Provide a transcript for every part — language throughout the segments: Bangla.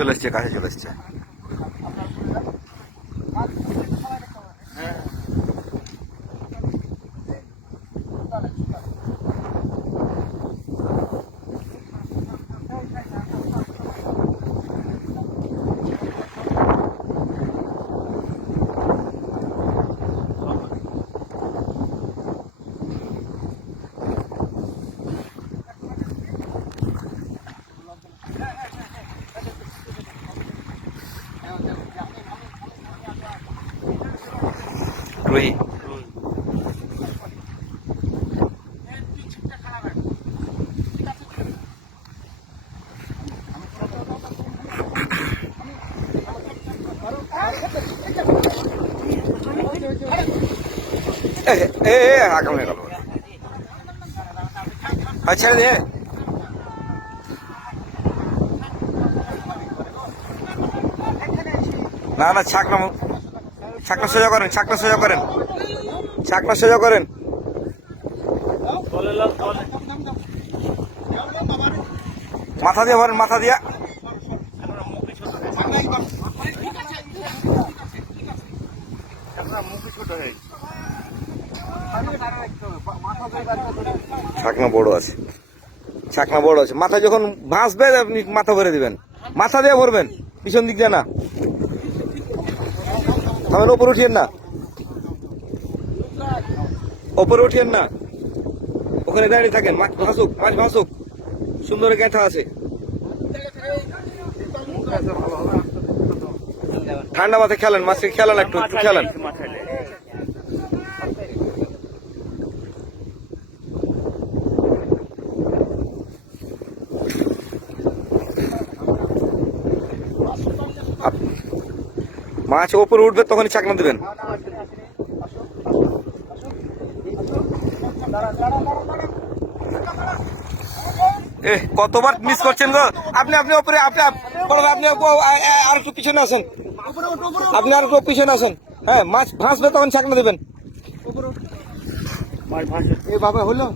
চলে এসছে, কাছে চলে এসছে। রুই আগাম হয়ে গেল, ছেড়ে দিয়ে। না না, ছাকনা সোজা করেন, ছাকনা সোজা করেন, ছাকনা সোজা করেন। মাথা দিয়ে ভরেন, মাথা দিয়া। ছাকনা বড় আছে, ছাকনা বড় আছে। মাথা যখন ভাসবে আপনি মাথা ভরে দিবেন, মাথা দিয়ে ভরবেন, পিছন দিক দিয়ে না। থামেন, ওপরে উঠিয়েন না, ওপরে উঠিয়েন না, ওখানে দাঁড়িয়ে থাকেন। মাছ ভাসুক, মাছ ভাসুক, সুন্দর গেঁথা আছে। ঠান্ডা মাথায় খেলেন, মাছকে খেলেন, একটু একটু খেলেন। মাছ ওপরে উঠবে তখনই চাকনা দেবেন। কতবার মিস করছেন গো আপনি। আপনি ওপরে, আপনি আপনি আর একটু পিছনে আসেন, আপনি আর একটু পিছনে আসেন। হ্যাঁ, মাছ ভাসবে তখন চাকনা দেবেন। হলো,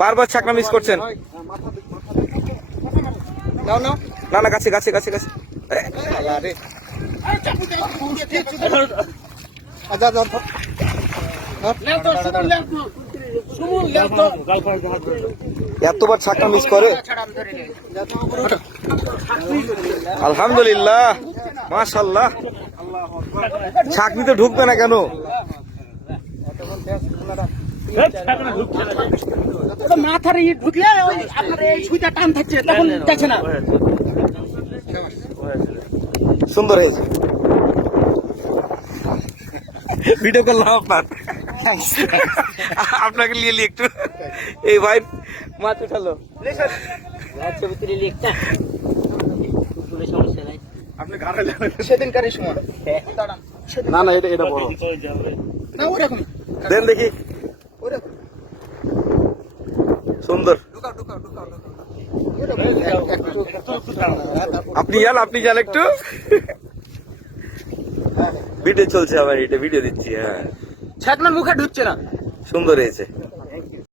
বারবার চাকনা মিস করছেন। না না, গাছে গাছে গাছে গাছে। এতবার ছাকনা মিস করে। আলহামদুলিল্লাহ, মাশাআল্লাহ। ছাকনিতে ঢুকবে না কেন? মাথার ঢুকলে আপনার এই সুইটা টান থাকছে, তখন যাচ্ছে না। সুন্দর হয়েছে, ভিডিও করলাম আপনার, আপনাকে নিয়ে একটু। এই ভাই মাছ উঠালো, আপনি সেদিনকার সময় না না, এটা বড় দেন দেখি। সুন্দর, আপনি যান একটু। ভিডিও চলছে আমার, এটা ভিডিও দিচ্ছি। হ্যাঁ, ছাকনার মুখে ঢুকছে না। সুন্দর হয়েছে।